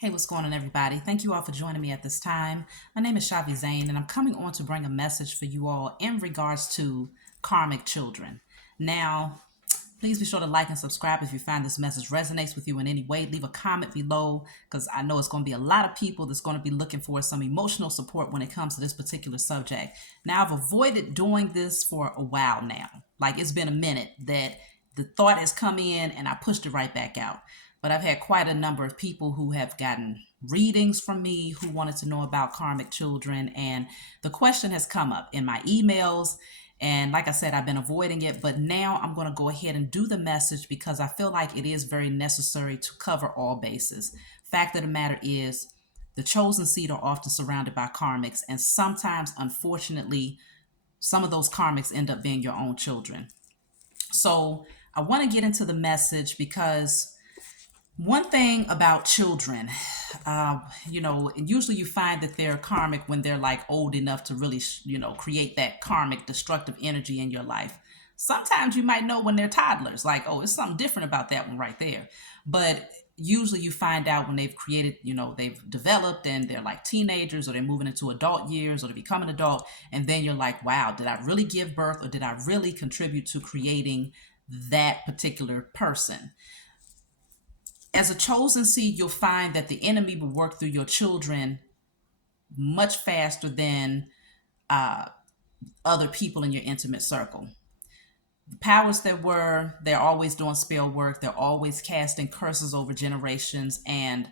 Hey, what's going on, everybody? Thank you all for joining me at this time. My name is Shavi Zane, and I'm coming on to bring a message for you all in regards to karmic children. Now, please be sure to like and subscribe if you find this message resonates with you in any way. Leave a comment below because I know it's going to be a lot of people that's going to be looking for some emotional support when it comes to this particular subject. Now, I've avoided doing this for a while now. Like, it's been a minute that the thought has come in and I pushed it right back out. But I've had quite a number of people who have gotten readings from me who wanted to know about karmic children. And the question has come up in my emails. And like I said, I've been avoiding it, but now I'm going to go ahead and do the message because I feel like it is very necessary to cover all bases. Fact of the matter is, the chosen seed are often surrounded by karmics, and sometimes, unfortunately, some of those karmics end up being your own children. So I want to get into the message because one thing about children, usually you find that they're karmic when they're like old enough to really, create that karmic destructive energy in your life. Sometimes you might know when they're toddlers, like, oh, it's something different about that one right there. But usually you find out when they've created, they've developed and they're like teenagers or they're moving into adult years or they become an adult. And then you're like, wow, did I really give birth or did I really contribute to creating that particular person? As a chosen seed, you'll find that the enemy will work through your children much faster than other people in your intimate circle. The powers that were, they're always doing spell work. They're always casting curses over generations. And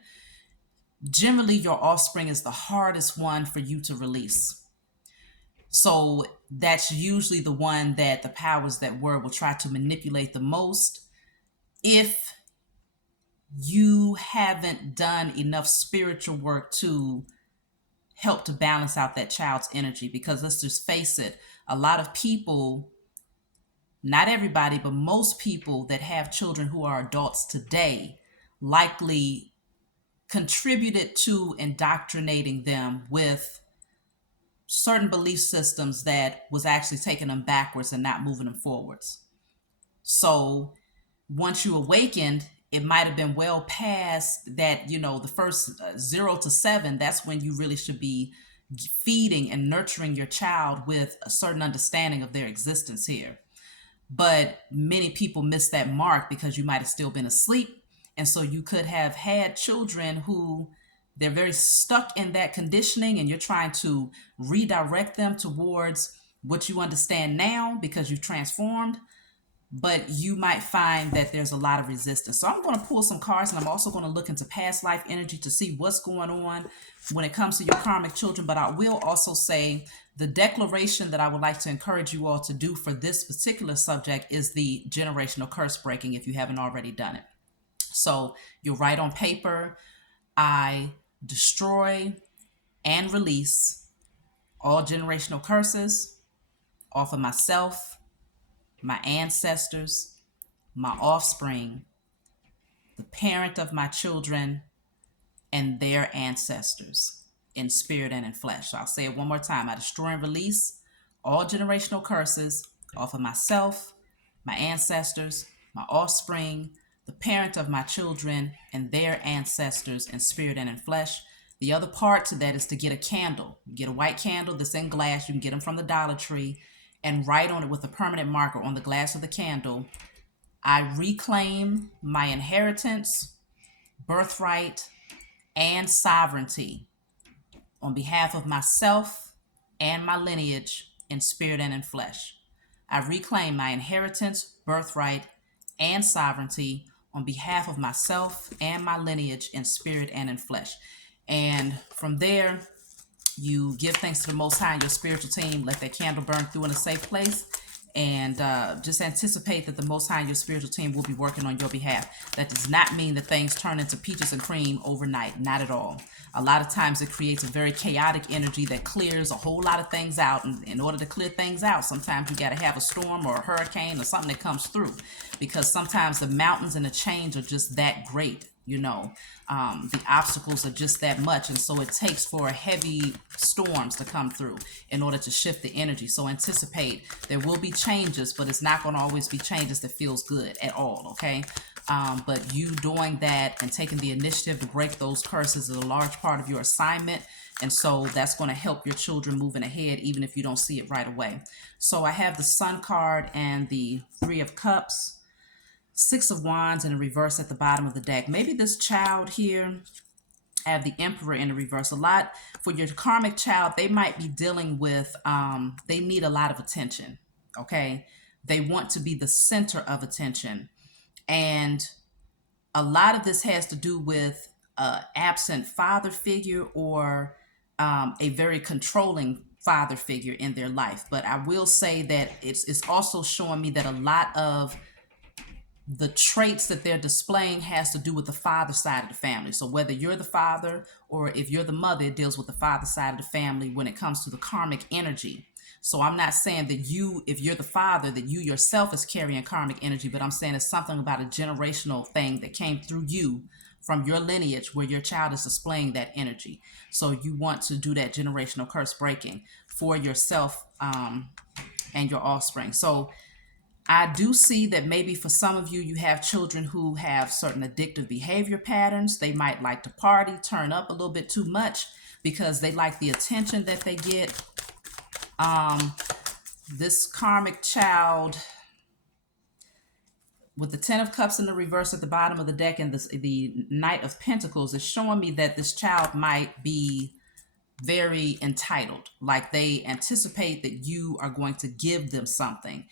generally, your offspring is the hardest one for you to release. So that's usually the one that the powers that were will try to manipulate the most. If you haven't done enough spiritual work to help to balance out that child's energy, because let's just face it, a lot of people, not everybody, but most people that have children who are adults today likely contributed to indoctrinating them with certain belief systems that was actually taking them backwards and not moving them forwards. So once you awakened, it might have been well past that, the first 0 to 7, that's when you really should be feeding and nurturing your child with a certain understanding of their existence here. But many people miss that mark because you might have still been asleep. And so you could have had children who they're very stuck in that conditioning and you're trying to redirect them towards what you understand now because you've transformed. But you might find that there's a lot of resistance. So I'm going to pull some cards and I'm also going to look into past life energy to see what's going on when it comes to your karmic children. But I will also say the declaration that I would like to encourage you all to do for this particular subject is the generational curse breaking if you haven't already done it. So you'll write on paper, I destroy and release all generational curses off of myself, my ancestors, my offspring, the parent of my children, and their ancestors in spirit and in flesh. So I'll say it one more time. I destroy and release all generational curses off of myself, my ancestors, my offspring, the parent of my children, and their ancestors in spirit and in flesh. The other part to that is to get a candle. Get a white candle that's in glass. You can get them from the Dollar Tree. And write on it with a permanent marker on the glass of the candle, I reclaim my inheritance, birthright, and sovereignty on behalf of myself and my lineage in spirit and in flesh. I reclaim my inheritance, birthright, and sovereignty on behalf of myself and my lineage in spirit and in flesh. And from there, you give thanks to the Most High and your spiritual team. Let that candle burn through in a safe place. And just anticipate that the Most High and your spiritual team will be working on your behalf. That does not mean that things turn into peaches and cream overnight. Not at all. A lot of times it creates a very chaotic energy that clears a whole lot of things out. And in order to clear things out, sometimes you got to have a storm or a hurricane or something that comes through. Because sometimes the mountains and the chains are just that great. The obstacles are just that much. And so it takes for heavy storms to come through in order to shift the energy. So anticipate there will be changes, but it's not going to always be changes that feels good at all. Okay. But you doing that and taking the initiative to break those curses is a large part of your assignment. And so that's going to help your children moving ahead, even if you don't see it right away. So I have the Sun card and the Three of Cups, Six of Wands in the reverse at the bottom of the deck. Maybe this child here, I have the Emperor in the reverse. A lot for your karmic child, they might be dealing with, they need a lot of attention. Okay. They want to be the center of attention. And a lot of this has to do with absent father figure or a very controlling father figure in their life. But I will say that it's also showing me that a lot of the traits that they're displaying has to do with the father side of the family. So whether you're the father or if you're the mother, it deals with the father side of the family when it comes to the karmic energy. So I'm not saying that you, if you're the father, that you yourself is carrying karmic energy, but I'm saying it's something about a generational thing that came through you from your lineage where your child is displaying that energy. So you want to do that generational curse breaking for yourself and your offspring. So I do see that maybe for some of you, you have children who have certain addictive behavior patterns. They might like to party, turn up a little bit too much because they like the attention that they get. This karmic child with the Ten of Cups in the reverse at the bottom of the deck and the Knight of Pentacles is showing me that this child might be very entitled, like they anticipate that you are going to give them something.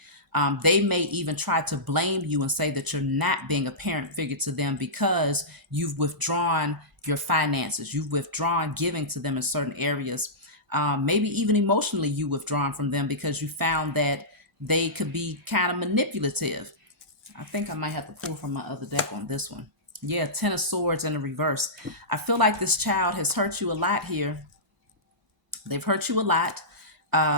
They may even try to blame you and say that you're not being a parent figure to them because you've withdrawn your finances, you've withdrawn giving to them in certain areas. Maybe even emotionally you withdrawn from them because you found that they could be kind of manipulative. I think I might have to pull from my other deck on this one. Yeah, Ten of Swords in the reverse. I feel like this child has hurt you a lot here. They've hurt you a lot.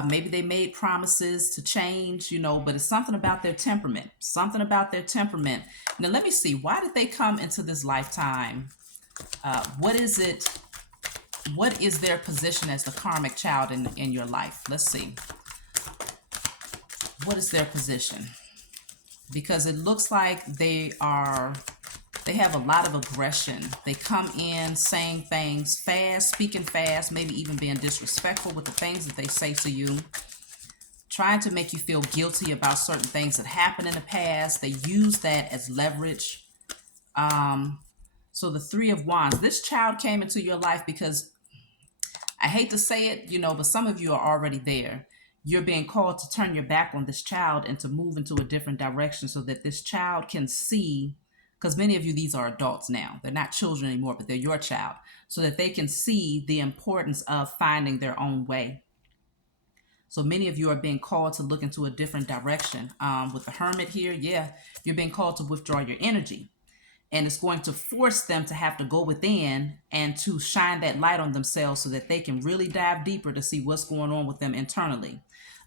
Maybe they made promises to change, but it's something about their temperament. Something about their temperament. Now, let me see. Why did they come into this lifetime? What is it? What is their position as the karmic child in your life? Let's see. What is their position? Because it looks like they have a lot of aggression. They come in saying things fast, speaking fast, maybe even being disrespectful with the things that they say to you, trying to make you feel guilty about certain things that happened in the past. They use that as leverage. So the Three of Wands, this child came into your life because, I hate to say it, but some of you are already there. You're being called to turn your back on this child and to move into a different direction so that this child can see, because many of you, these are adults now. They're not children anymore, but they're your child, so that they can see the importance of finding their own way. So many of you are being called to look into a different direction. With the Hermit here, yeah, you're being called to withdraw your energy. And it's going to force them to have to go within and to shine that light on themselves so that they can really dive deeper to see what's going on with them internally.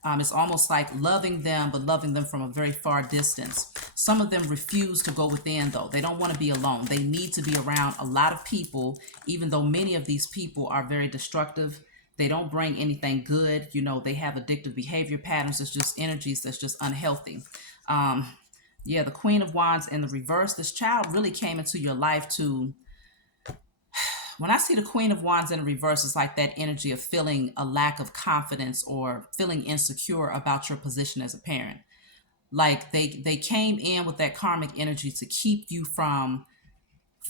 It's almost like loving them, but loving them from a very far distance. Some of them refuse to go within, though. They don't want to be alone. They need to be around a lot of people, even though many of these people are very destructive. They don't bring anything good. They have addictive behavior patterns. It's just energies that's just unhealthy. Yeah, the Queen of Wands in the reverse. This child really came into your life to... When I see the Queen of Wands in the reverse, it's like that energy of feeling a lack of confidence or feeling insecure about your position as a parent. Like they came in with that karmic energy to keep you from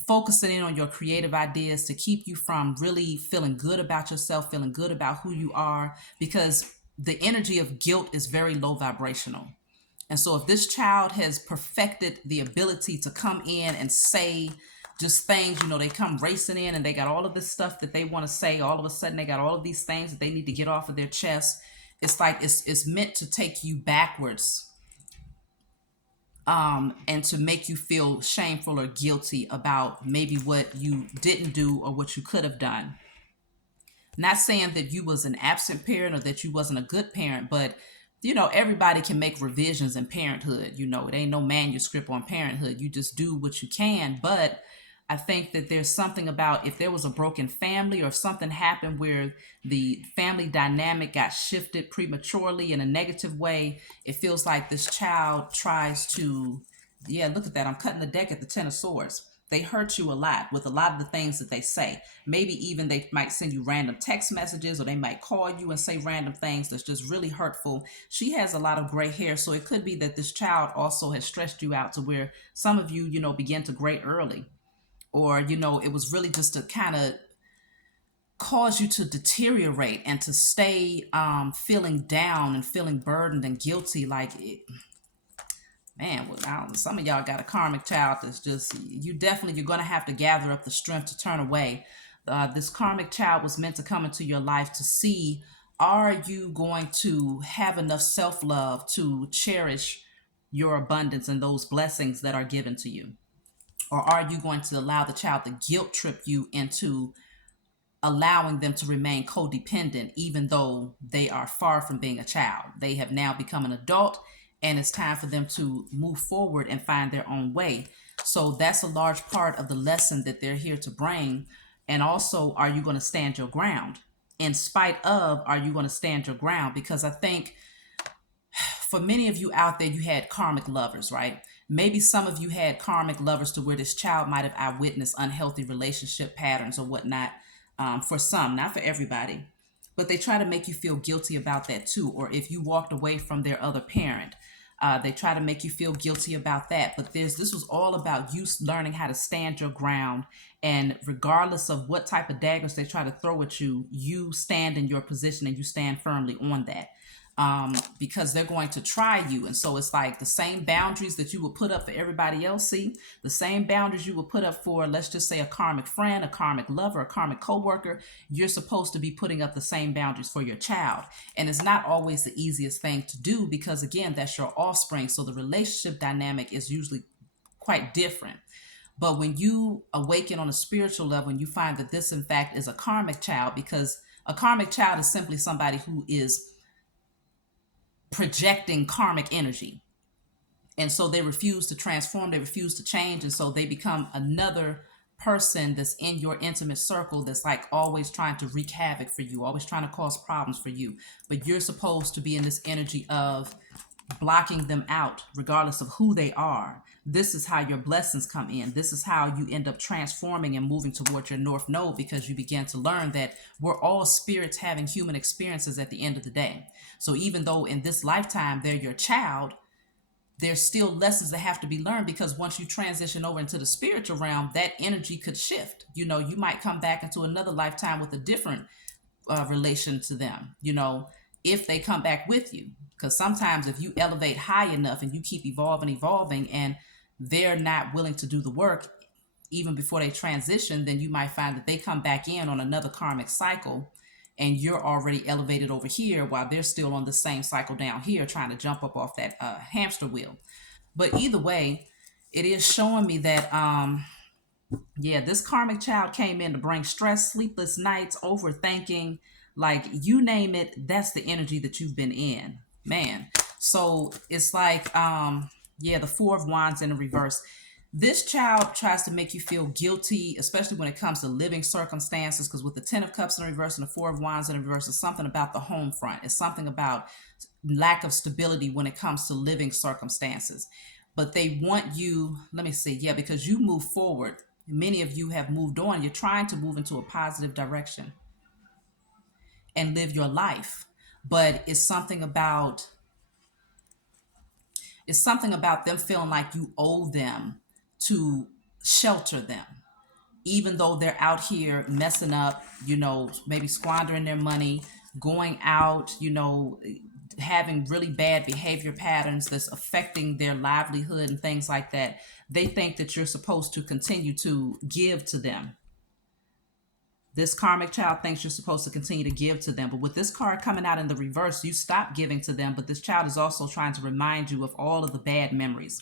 focusing in on your creative ideas, to keep you from really feeling good about yourself, feeling good about who you are, because the energy of guilt is very low vibrational. And so if this child has perfected the ability to come in and say just things, they come racing in and they got all of this stuff that they want to say. All of a sudden, they got all of these things that they need to get off of their chest. It's like it's meant to take you backwards and to make you feel shameful or guilty about maybe what you didn't do or what you could have done. Not saying that you was an absent parent or that you wasn't a good parent, but everybody can make revisions in parenthood. It ain't no manuscript on parenthood. You just do what you can. But I think that there's something about if there was a broken family or something happened where the family dynamic got shifted prematurely in a negative way, it feels like this child tries to Yeah, look at that. I'm cutting the deck at the Ten of Swords. They hurt you a lot with a lot of the things that they say. Maybe even they might send you random text messages, or they might call you and say random things that's just really hurtful. She has a lot of gray hair, so it could be that this child also has stressed you out to where some of you, begin to gray early. Or, it was really just to kind of cause you to deteriorate and to stay feeling down and feeling burdened and guilty. Like, man, well, I don't know, some of y'all got a karmic child that's just, you're going to have to gather up the strength to turn away. This karmic child was meant to come into your life to see, are you going to have enough self-love to cherish your abundance and those blessings that are given to you? Or are you going to allow the child to guilt trip you into allowing them to remain codependent, even though they are far from being a child? They have now become an adult, and it's time for them to move forward and find their own way. So that's a large part of the lesson that they're here to bring. And also, are you going to stand your ground? In spite of, are you going to stand your ground? Because I think for many of you out there, you had karmic lovers, right? Maybe some of you had karmic lovers to where this child might have eyewitnessed unhealthy relationship patterns or whatnot. For some, not for everybody, but they try to make you feel guilty about that too. Or if you walked away from their other parent, they try to make you feel guilty about that. But this was all about you learning how to stand your ground, and regardless of what type of daggers they try to throw at you, you stand in your position and you stand firmly on that. Because they're going to try you. And so it's like the same boundaries that you would put up for everybody else. See, the same boundaries you would put up for, let's just say, a karmic friend, a karmic lover, a karmic coworker. You're supposed to be putting up the same boundaries for your child. And it's not always the easiest thing to do because, again, that's your offspring. So the relationship dynamic is usually quite different. But when you awaken on a spiritual level and you find that this, in fact, is a karmic child, because a karmic child is simply somebody who is projecting karmic energy. And so they refuse to transform, they refuse to change. And so they become another person that's in your intimate circle that's like always trying to wreak havoc for you, always trying to cause problems for you. But you're supposed to be in this energy of blocking them out, regardless of who they are. This is how your blessings come in. This is how you end up transforming and moving towards your North Node, because you begin to learn that we're all spirits having human experiences at the end of the day. So even though in this lifetime they're your child, there's still lessons that have to be learned, because once you transition over into the spiritual realm, that energy could shift. You might come back into another lifetime with a different relation to them, if they come back with you. Because sometimes if you elevate high enough and you keep evolving and they're not willing to do the work even before they transition, then you might find that they come back in on another karmic cycle and you're already elevated over here while they're still on the same cycle down here trying to jump up off that hamster wheel. But either way, it is showing me that this karmic child came in to bring stress, sleepless nights, overthinking, like you name it. That's the energy that you've been in, man. So it's like the Four of Wands in the reverse. This child tries to make you feel guilty, especially when it comes to living circumstances, because with the Ten of Cups in the reverse and the Four of Wands in the reverse, it's something about the home front. It's something about lack of stability when it comes to living circumstances. But they want you, let me see, because you move forward. Many of you have moved on. You're trying to move into a positive direction and live your life. But it's something about them feeling like you owe them to shelter them, even though they're out here messing up, maybe squandering their money, going out, having really bad behavior patterns that's affecting their livelihood and things like that. They think that you're supposed to continue to give to them. This karmic child thinks you're supposed to continue to give to them. But with this card coming out in the reverse, you stop giving to them. But this child is also trying to remind you of all of the bad memories.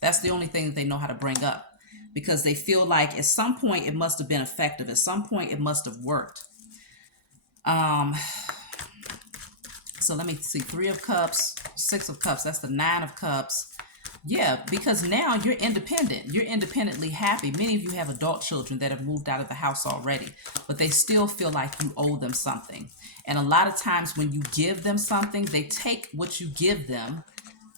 That's the only thing that they know how to bring up, because they feel like at some point it must have been effective. At some point it must have worked. So let me see. 3 of Cups, 6 of Cups. That's the 9 of Cups. Yeah, because now you're independent. You're independently happy. Many of you have adult children that have moved out of the house already, but they still feel like you owe them something. And a lot of times when you give them something, they take what you give them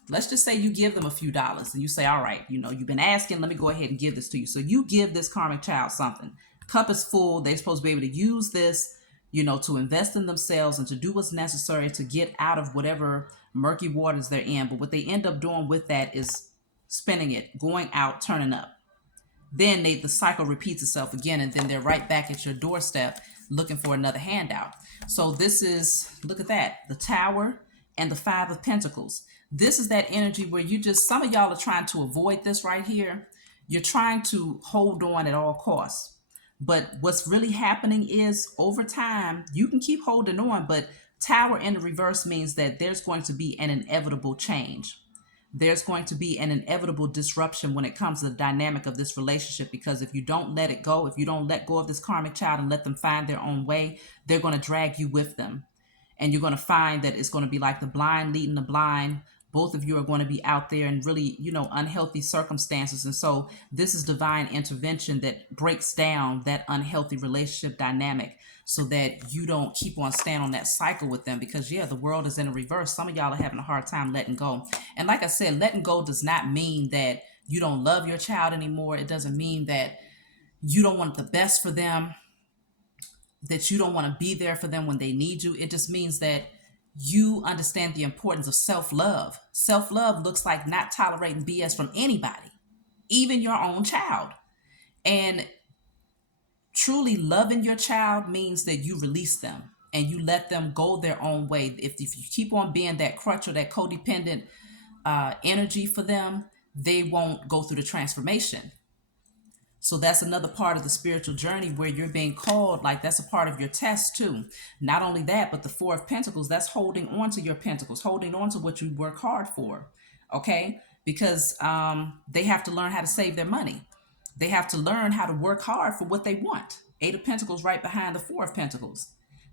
let's just say you give them a few dollars and you say, all right, you've been asking, let me go ahead and give this to you. So you give this karmic child something. Cup is full. They're supposed to be able to use this, to invest in themselves and to do what's necessary to get out of whatever murky waters they're in. But what they end up doing with that is spending it, going out, turning up. Then the cycle repeats itself again, and then they're right back at your doorstep looking for another handout. So this is, look at that, the Tower and the Five of Pentacles. This is that energy where some of y'all are trying to avoid this right here. You're trying to hold on at all costs. But what's really happening is over time, you can keep holding on, but Tower in the reverse means that there's going to be an inevitable change. There's going to be an inevitable disruption when it comes to the dynamic of this relationship, because if you don't let it go, if you don't let go of this karmic child and let them find their own way, they're going to drag you with them. And you're going to find that it's going to be like the blind leading the blind. Both of you are going to be out there in really, unhealthy circumstances. And so this is divine intervention that breaks down that unhealthy relationship dynamic so that you don't keep on staying on that cycle with them, because the world is in a reverse. Some of y'all are having a hard time letting go. And like I said, letting go does not mean that you don't love your child anymore. It doesn't mean that you don't want the best for them, that you don't want to be there for them when they need you. It just means that you understand the importance of self-love. Self-love looks like not tolerating BS from anybody, even your own child. And truly loving your child means that you release them and you let them go their own way. If you keep on being that crutch or that codependent energy for them, they won't go through the transformation. So that's another part of the spiritual journey where you're being called, like that's a part of your test too. Not only that, but the Four of Pentacles, that's holding on to your pentacles, holding on to what you work hard for, okay? Because they have to learn how to save their money. They have to learn how to work hard for what they want. Eight of Pentacles right behind the Four of Pentacles.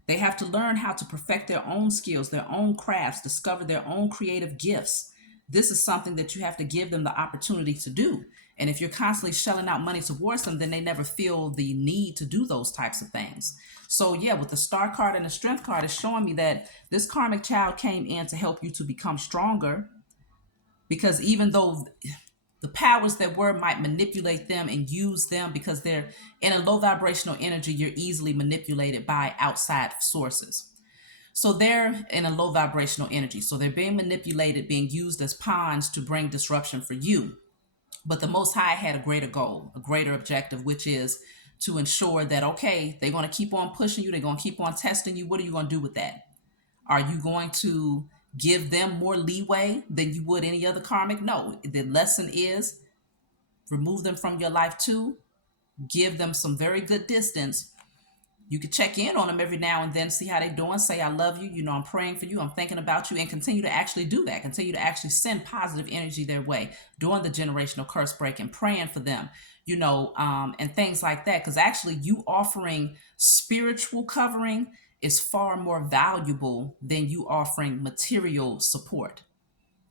They have to learn how to perfect their own skills, their own crafts, discover their own creative gifts. This is something that you have to give them the opportunity to do. And if you're constantly shelling out money towards them, then they never feel the need to do those types of things. So with the Star card and the Strength card, is showing me that this karmic child came in to help you to become stronger, because even though the powers that were might manipulate them and use them because they're in a low vibrational energy, you're easily manipulated by outside sources. So they're in a low vibrational energy. So they're being manipulated, being used as pawns to bring disruption for you. But the Most High had a greater goal, a greater objective, which is to ensure that, okay, they're going to keep on pushing you. They're going to keep on testing you. What are you going to do with that? Are you going to give them more leeway than you would any other karmic? No. The lesson is remove them from your life too. Give them some very good distance. You could check in on them every now and then, see how they're doing, say, I love you, I'm praying for you, I'm thinking about you, and continue to actually do that. Continue to actually send positive energy their way, doing the generational curse break and praying for them, and things like that. Because actually you offering spiritual covering is far more valuable than you offering material support.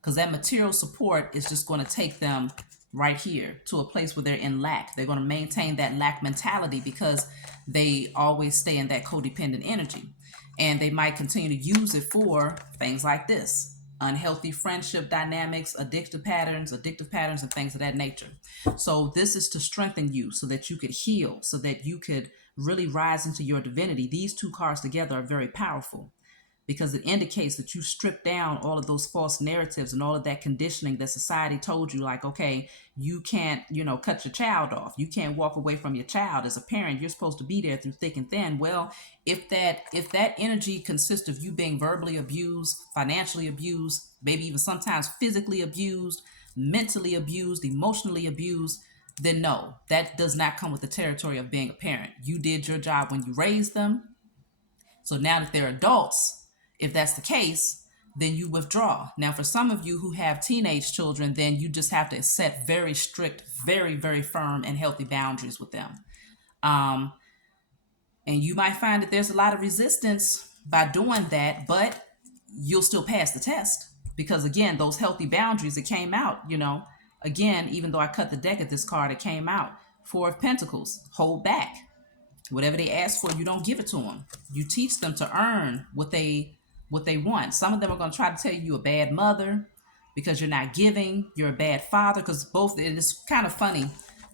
Because that material support is just going to take them right here to a place where they're in lack. They're going to maintain that lack mentality because they always stay in that codependent energy. And they might continue to use it for things like this: unhealthy friendship dynamics, addictive patterns, and things of that nature. So this is to strengthen you so that you could heal, so that you could really rise into your divinity. These two cards together are very powerful, because it indicates that you strip down all of those false narratives and all of that conditioning that society told you, like, okay, you can't, cut your child off. You can't walk away from your child. As a parent, you're supposed to be there through thick and thin. Well, if that energy consists of you being verbally abused, financially abused, maybe even sometimes physically abused, mentally abused, emotionally abused, then no, that does not come with the territory of being a parent. You did your job when you raised them. So now that they're adults, if that's the case, then you withdraw. Now, for some of you who have teenage children, then you just have to set very strict, very, very firm and healthy boundaries with them. And you might find that there's a lot of resistance by doing that, but you'll still pass the test. Because again, those healthy boundaries, it came out, again, even though I cut the deck at this card, it came out. Four of Pentacles, hold back. Whatever they ask for, you don't give it to them. You teach them to earn what they want. Some of them are going to try to tell you a bad mother because you're not giving, you're a bad father. Because both, it's kind of funny,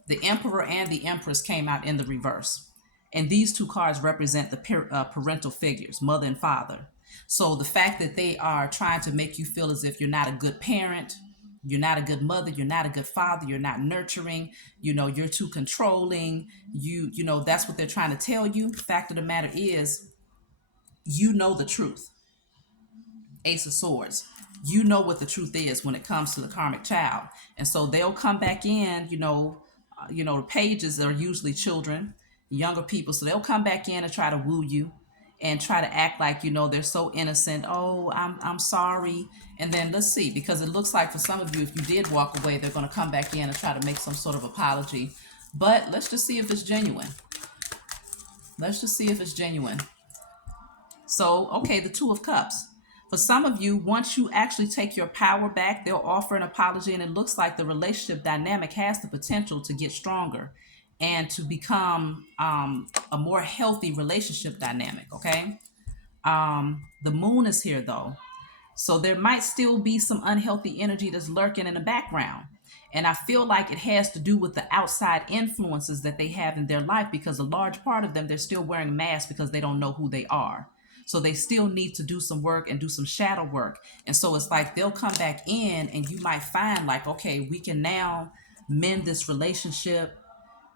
the Emperor and the Empress came out in the reverse. And these two cards represent the parental figures, mother and father. So the fact that they are trying to make you feel as if you're not a good parent, you're not a good mother, you're not a good father, you're not nurturing, you're too controlling, that's what they're trying to tell you. Fact of the matter is, you know the truth. Ace of Swords. You know what the truth is when it comes to the karmic child. And so they'll come back in, the pages are usually children, younger people. So they'll come back in and try to woo you and try to act like, they're so innocent. Oh, I'm sorry. And then let's see, because it looks like for some of you, if you did walk away, they're going to come back in and try to make some sort of apology. But let's just see if it's genuine. Let's just see if it's genuine. So, okay, the Two of Cups. For some of you, once you actually take your power back, they'll offer an apology, and it looks like the relationship dynamic has the potential to get stronger and to become a more healthy relationship dynamic, okay? The moon is here, though. So there might still be some unhealthy energy that's lurking in the background. And I feel like it has to do with the outside influences that they have in their life, because a large part of them, they're still wearing masks because they don't know who they are. So they still need to do some work and do some shadow work. And so it's like they'll come back in and you might find like, okay, we can now mend this relationship.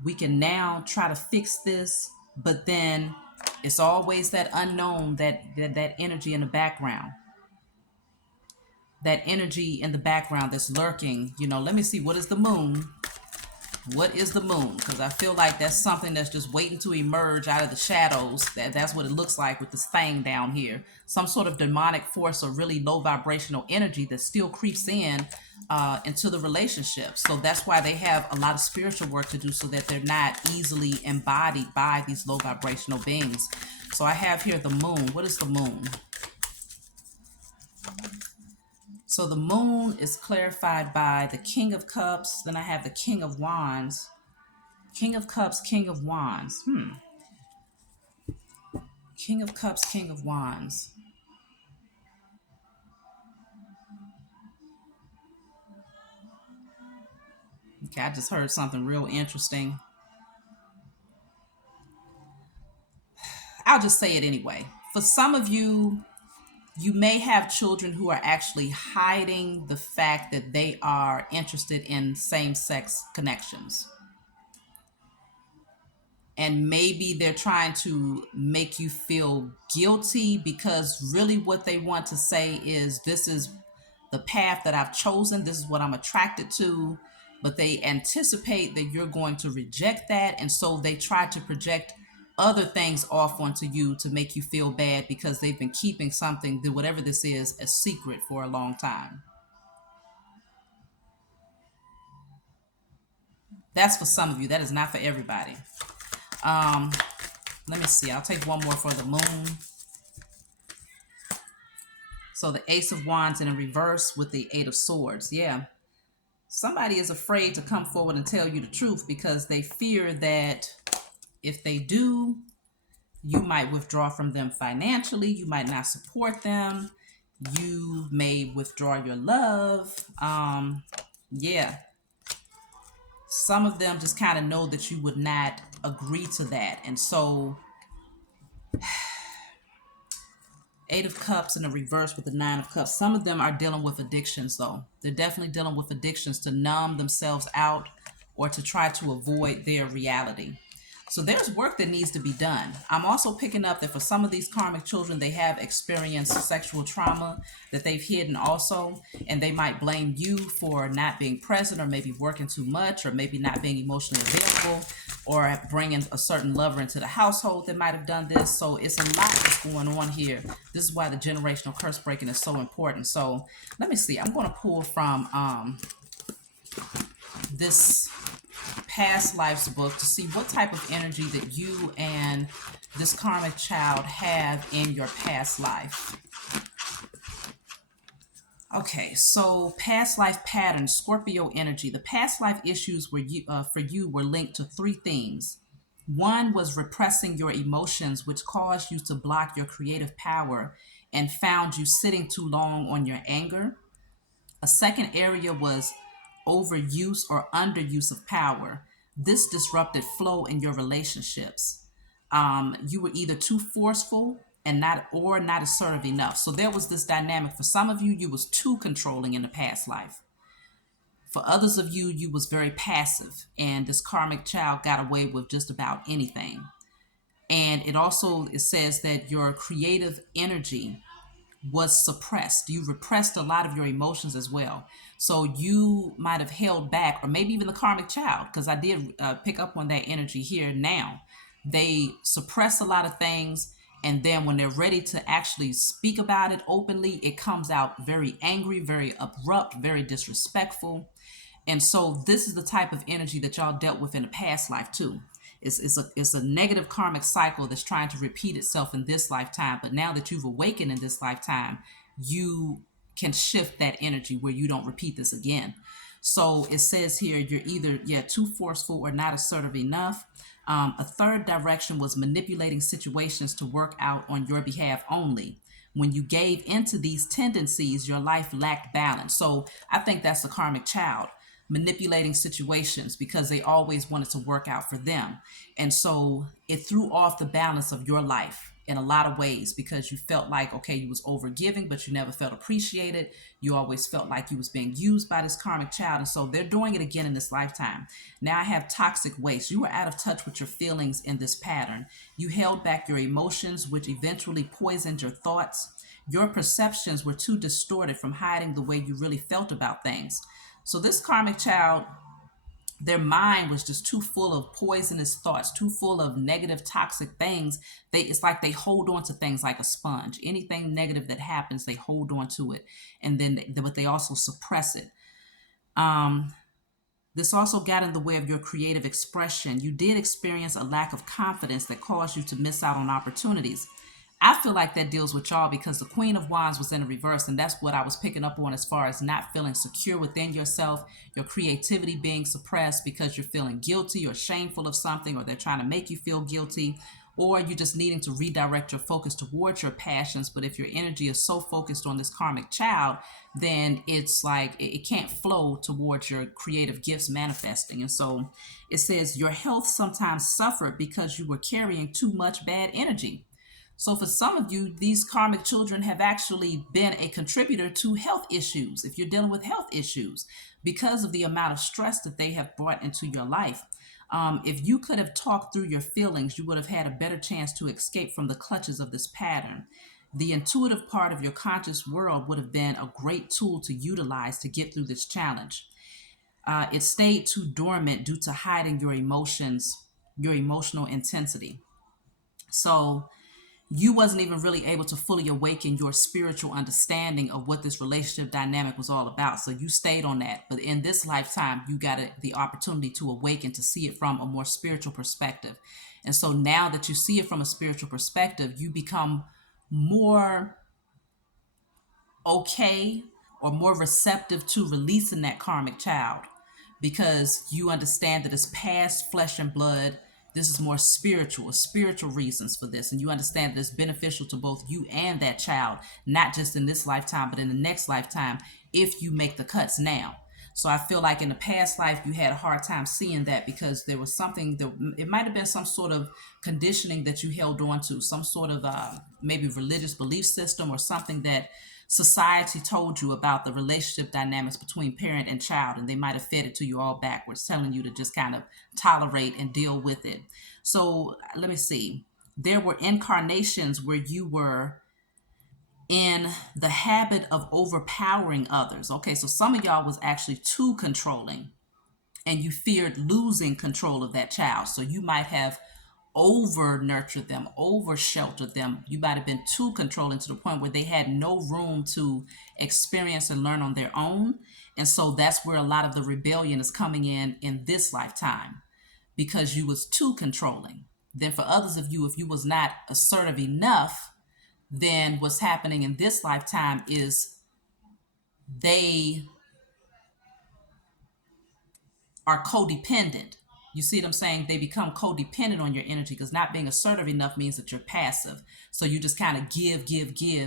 We can now try to fix this. But then it's always that unknown, that energy in the background. That energy in the background that's lurking. Let me see, what is the moon? What is the moon? Because I feel like that's something that's just waiting to emerge out of the shadows. That's what it looks like with this thing down here. Some sort of demonic force or really low vibrational energy that still creeps in into the relationship. So that's why they have a lot of spiritual work to do, so that they're not easily embodied by these low vibrational beings. So I have here the moon. What is the moon? So the moon is clarified by the King of Cups. Then I have the King of Wands. King of Cups, King of Wands. King of Cups, King of Wands. Okay, I just heard something real interesting. I'll just say it anyway. For some of you, you may have children who are actually hiding the fact that they are interested in same-sex connections. And maybe they're trying to make you feel guilty, because really what they want to say is, this is the path that I've chosen, this is what I'm attracted to, but they anticipate that you're going to reject that, and so they try to project other things off onto you to make you feel bad, because they've been keeping something, whatever this is, a secret for a long time. That's for some of you. That is not for everybody. Let me see. I'll take one more for the moon. So the Ace of Wands in a reverse with the Eight of Swords. Yeah. Somebody is afraid to come forward and tell you the truth, because they fear that if they do, you might withdraw from them financially. You might not support them. You may withdraw your love. Yeah. Some of them just kind of know that you would not agree to that. And so Eight of Cups in the reverse with the Nine of Cups. Some of them are dealing with addictions, though. They're definitely dealing with addictions to numb themselves out or to try to avoid their reality. So there's work that needs to be done. I'm also picking up that for some of these karmic children, they have experienced sexual trauma that they've hidden also, and they might blame you for not being present, or maybe working too much, or maybe not being emotionally available, or bringing a certain lover into the household that might have done this. So it's a lot that's going on here. This is why the generational curse breaking is so important. So let me see. I'm going to pull from this past lives book to see what type of energy that you and this karmic child have in your past life. Okay, so past life patterns, Scorpio energy. The past life issues were for you were linked to three themes. One was repressing your emotions, which caused you to block your creative power and found you sitting too long on your anger. A second area was overuse or underuse of power. This disrupted flow in your relationships. You were either too forceful and not assertive enough. So there was this dynamic. For some of you, you was too controlling in the past life. For others of you, you was very passive, and this karmic child got away with just about anything. And it says that your creative energy was suppressed. You repressed a lot of your emotions as well. So you might have held back, or maybe even the karmic child, because I did pick up on that energy here now. They suppress a lot of things. And then when they're ready to actually speak about it openly, it comes out very angry, very abrupt, very disrespectful. And so this is the type of energy that y'all dealt with in a past life too. It's a negative karmic cycle that's trying to repeat itself in this lifetime. But now that you've awakened in this lifetime, you can shift that energy where you don't repeat this again. So it says here you're either too forceful or not assertive enough. A third direction was manipulating situations to work out on your behalf only. When you gave into these tendencies, your life lacked balance. So I think that's the karmic child manipulating situations because they always wanted to work out for them. And so it threw off the balance of your life in a lot of ways because you felt like, okay, you was over giving, but you never felt appreciated. You always felt like you was being used by this karmic child. And so they're doing it again in this lifetime. Now I have toxic waste. You were out of touch with your feelings in this pattern. You held back your emotions, which eventually poisoned your thoughts. Your perceptions were too distorted from hiding the way you really felt about things. So this karmic child, their mind was just too full of poisonous thoughts, too full of negative, toxic things. It's like they hold on to things like a sponge. Anything negative that happens, they hold on to it, and but they also suppress it. This also got in the way of your creative expression. You did experience a lack of confidence that caused you to miss out on opportunities. I feel like that deals with y'all because the Queen of Wands was in a reverse, and that's what I was picking up on as far as not feeling secure within yourself, your creativity being suppressed because you're feeling guilty or shameful of something, or they're trying to make you feel guilty, or you're just needing to redirect your focus towards your passions. But if your energy is so focused on this karmic child, then it's like it can't flow towards your creative gifts manifesting. And so it says your health sometimes suffered because you were carrying too much bad energy. So for some of you, these karmic children have actually been a contributor to health issues. If you're dealing with health issues because of the amount of stress that they have brought into your life. If you could have talked through your feelings, you would have had a better chance to escape from the clutches of this pattern. The intuitive part of your conscious world would have been a great tool to utilize to get through this challenge. It stayed too dormant due to hiding your emotions, your emotional intensity. So you wasn't even really able to fully awaken your spiritual understanding of what this relationship dynamic was all about. So you stayed on that. But in this lifetime, you got the opportunity to awaken, to see it from a more spiritual perspective. And so now that you see it from a spiritual perspective, you become more okay or more receptive to releasing that karmic child because you understand that it's past flesh and blood. This is more spiritual reasons for this. And you understand that it's beneficial to both you and that child, not just in this lifetime, but in the next lifetime, if you make the cuts now. So I feel like in the past life, you had a hard time seeing that because there was something that it might have been some sort of conditioning that you held on to, some sort of maybe religious belief system or something that society told you about the relationship dynamics between parent and child, and they might have fed it to you all backwards, telling you to just kind of tolerate and deal with it. So let me see. There were incarnations where you were in the habit of overpowering others. Okay, so some of y'all was actually too controlling and you feared losing control of that child. So you might have over nurtured them, over sheltered them. You might have been too controlling to the point where they had no room to experience and learn on their own. And so that's where a lot of the rebellion is coming in this lifetime because you was too controlling. Then for others of you, if you was not assertive enough, then what's happening in this lifetime is they are codependent. You see what I'm saying? They become codependent on your energy because not being assertive enough means that you're passive. So you just kind of give,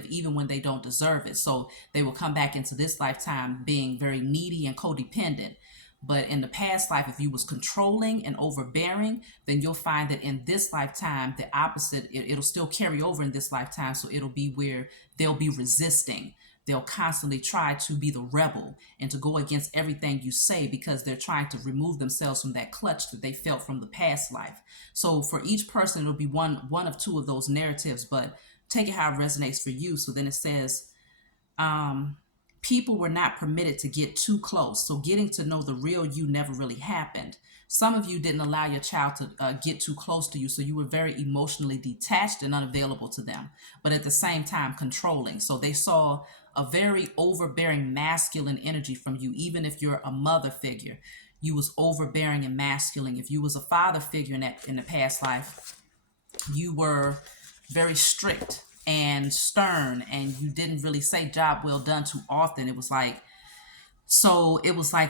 even when they don't deserve it. So they will come back into this lifetime being very needy and codependent. But in the past life, if you was controlling and overbearing, then you'll find that in this lifetime, the opposite, it'll still carry over in this lifetime. So it'll be where they'll be resisting. They'll constantly try to be the rebel and to go against everything you say because they're trying to remove themselves from that clutch that they felt from the past life. So for each person, it'll be one of two of those narratives, but take it how it resonates for you. So then it says, people were not permitted to get too close. So getting to know the real you never really happened. Some of you didn't allow your child to get too close to you. So you were very emotionally detached and unavailable to them, but at the same time controlling. So they saw a very overbearing masculine energy from you. Even if you're a mother figure, you was overbearing and masculine. If you was a father figure in the past life, you were very strict and stern, and you didn't really say job well done too often. It was like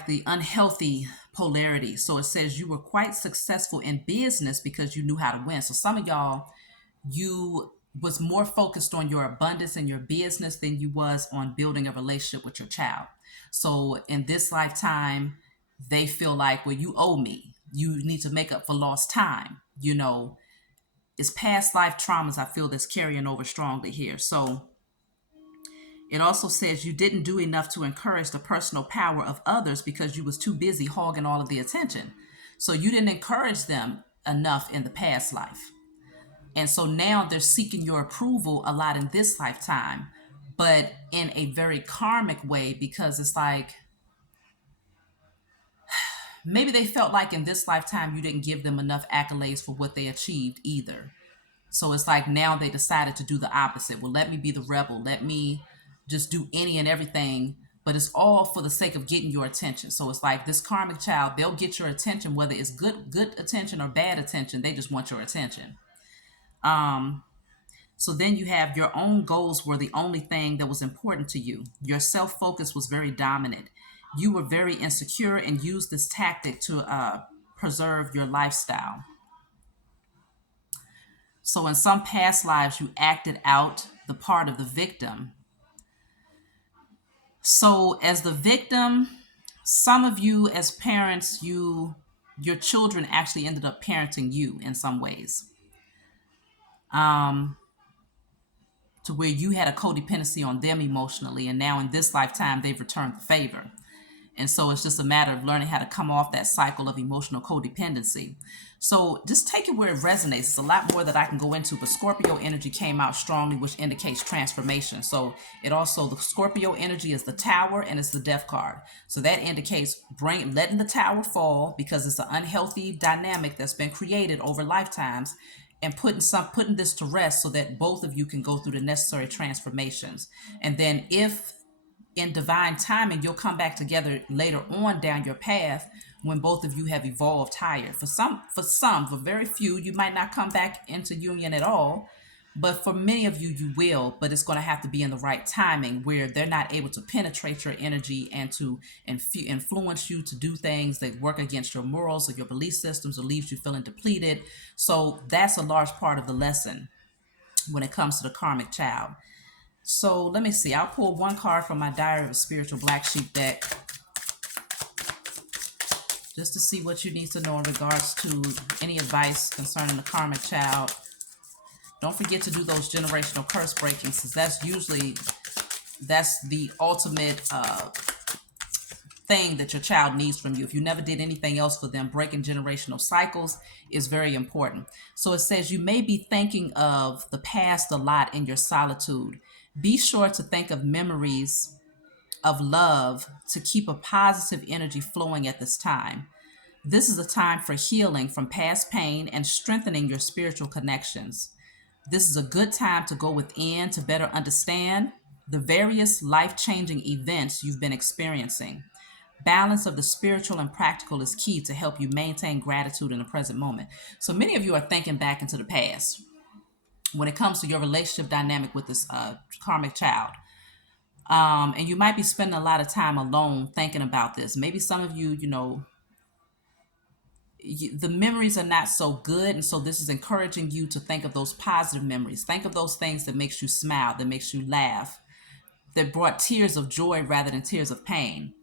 the unhealthy polarity. So it says you were quite successful in business because you knew how to win. So some of y'all, you was more focused on your abundance and your business than you was on building a relationship with your child. So in this lifetime, they feel like, well, you owe me. You need to make up for lost time. It's past life traumas, I feel, that's carrying over strongly here. So it also says you didn't do enough to encourage the personal power of others because you was too busy hogging all of the attention. So you didn't encourage them enough in the past life. And so now they're seeking your approval a lot in this lifetime, but in a very karmic way, because it's like maybe they felt like in this lifetime you didn't give them enough accolades for what they achieved either. So it's like now they decided to do the opposite. Well, let me be the rebel. Let me just do any and everything, but it's all for the sake of getting your attention. So it's like this karmic child, they'll get your attention, whether it's good attention or bad attention. They just want your attention. So then you have your own goals were the only thing that was important to you. Your self-focus was very dominant. You were very insecure and used this tactic to preserve your lifestyle. So in some past lives, you acted out the part of the victim. So as the victim, some of you as parents, your children actually ended up parenting you in some ways. To where you had a codependency on them emotionally, and now in this lifetime they've returned the favor. And so it's just a matter of learning how to come off that cycle of emotional codependency. So just take it where it resonates. It's a lot more that I can go into, but Scorpio energy came out strongly, which indicates transformation. So it also, the Scorpio energy is the Tower and it's the Death card. So that indicates letting the tower fall because it's an unhealthy dynamic that's been created over lifetimes, and putting this to rest so that both of you can go through the necessary transformations. And then if in divine timing, you'll come back together later on down your path when both of you have evolved higher. For very few, you might not come back into union at all, but for many of you, you will. But it's going to have to be in the right timing where they're not able to penetrate your energy and to influence you to do things that work against your morals or your belief systems or leaves you feeling depleted. So that's a large part of the lesson when it comes to the karmic child. So let me see. I'll pull one card from my Diary of a Spiritual Black Sheep deck just to see what you need to know in regards to any advice concerning the karmic child. Don't forget to do those generational curse breakings, because that's the ultimate thing that your child needs from you. If you never did anything else for them, breaking generational cycles is very important. So it says you may be thinking of the past a lot in your solitude. Be sure to think of memories of love to keep a positive energy flowing at this time. This is a time for healing from past pain and strengthening your spiritual connections. This is a good time to go within to better understand the various life-changing events you've been experiencing. Balance of the spiritual and practical is key to help you maintain gratitude in the present moment. So many of you are thinking back into the past when it comes to your relationship dynamic with this karmic child. And you might be spending a lot of time alone thinking about this. Maybe some of you, the memories are not so good, and so this is encouraging you to think of those positive memories. Think of those things that makes you smile, that makes you laugh, that brought tears of joy rather than tears of pain.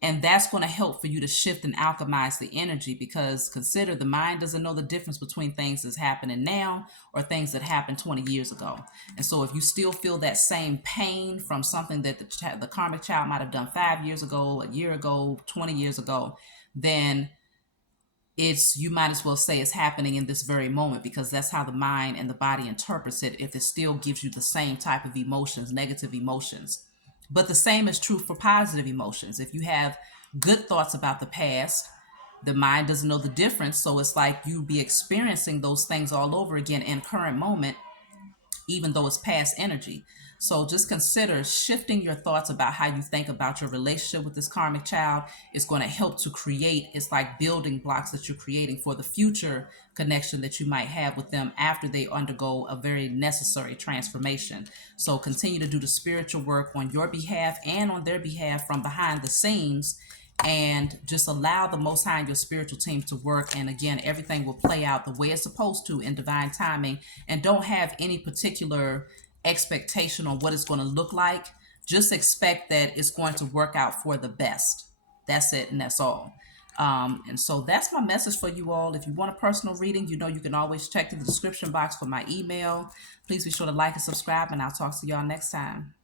And that's going to help for you to shift and alchemize the energy, because consider the mind doesn't know the difference between things that's happening now or things that happened 20 years ago. And so if you still feel that same pain from something that the karmic child might have done 5 years ago, a year ago, 20 years ago, then you might as well say it's happening in this very moment, because that's how the mind and the body interprets it, if it still gives you the same type of emotions, negative emotions. But the same is true for positive emotions. If you have good thoughts about the past, the mind doesn't know the difference, so it's like you be experiencing those things all over again in current moment, even though it's past energy. So just consider shifting your thoughts about how you think about your relationship with this karmic child. It's going to help to create, it's like building blocks that you're creating for the future connection that you might have with them after they undergo a very necessary transformation. So continue to do the spiritual work on your behalf and on their behalf from behind the scenes, and just allow the Most High and your spiritual team to work. And again, everything will play out the way it's supposed to in divine timing. And don't have any particular expectation on what it's going to look like. Just expect that it's going to work out for the best. That's it, and that's all. And so that's my message for you all. If you want a personal reading, you know you can always check the description box for my email. Please be sure to like and subscribe, and I'll talk to y'all next time.